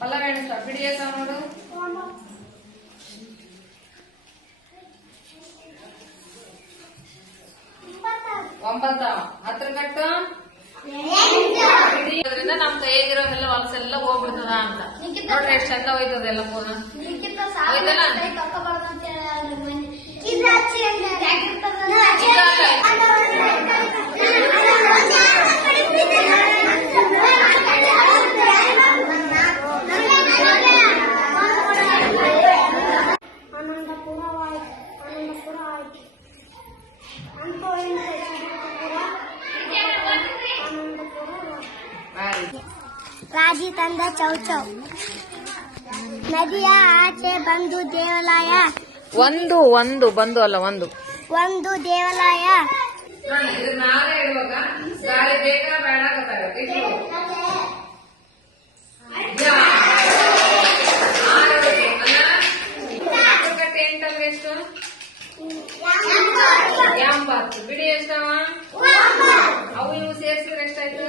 ಪಲ್ಲವಿ ಎಣಿಸ್ತಾ ಬಿಡಿ ಎಷ್ಟ ನೋಡು. 9 10 ಕಟ್ಟು ಇದರಿಂದ ನಮ್ ಕೈಯಾಗಿರೋವೆಲ್ಲ ಹೊಲಸೆಲ್ಲ ಹೋಗ್ಬಿಡ್ತದ ಅಂತ ನೋಡ್ರಿ ಎಷ್ಟು ಚಂದ ಹೋಯ್ತದೆಲ್ಲ ಫೋನ್ ರಾಜಿ ತಂದ ಚೌಚೌ ನದಿಯ ಆಚೆ ಬಂದು ದೇವಾಲಯ ಒಂದು ಬಂದು ಅಲ್ಲ ಒಂದು ದೇವಾಲಯ ನಾವೇ ಹೇಳುವಾಗ ಗಾಳಿ ಬೇಕಾ ಬೇಡ ಗೊತ್ತಾಗುತ್ತೆ ಎಂಟಂದ್ರೆ ಎಷ್ಟು 80 ಬಿಡಿ ಎಷ್ಟವ ಅವು ಇವು ಸೇರಿಸಿದ್ರೆ ಎಷ್ಟಾಯ್ತು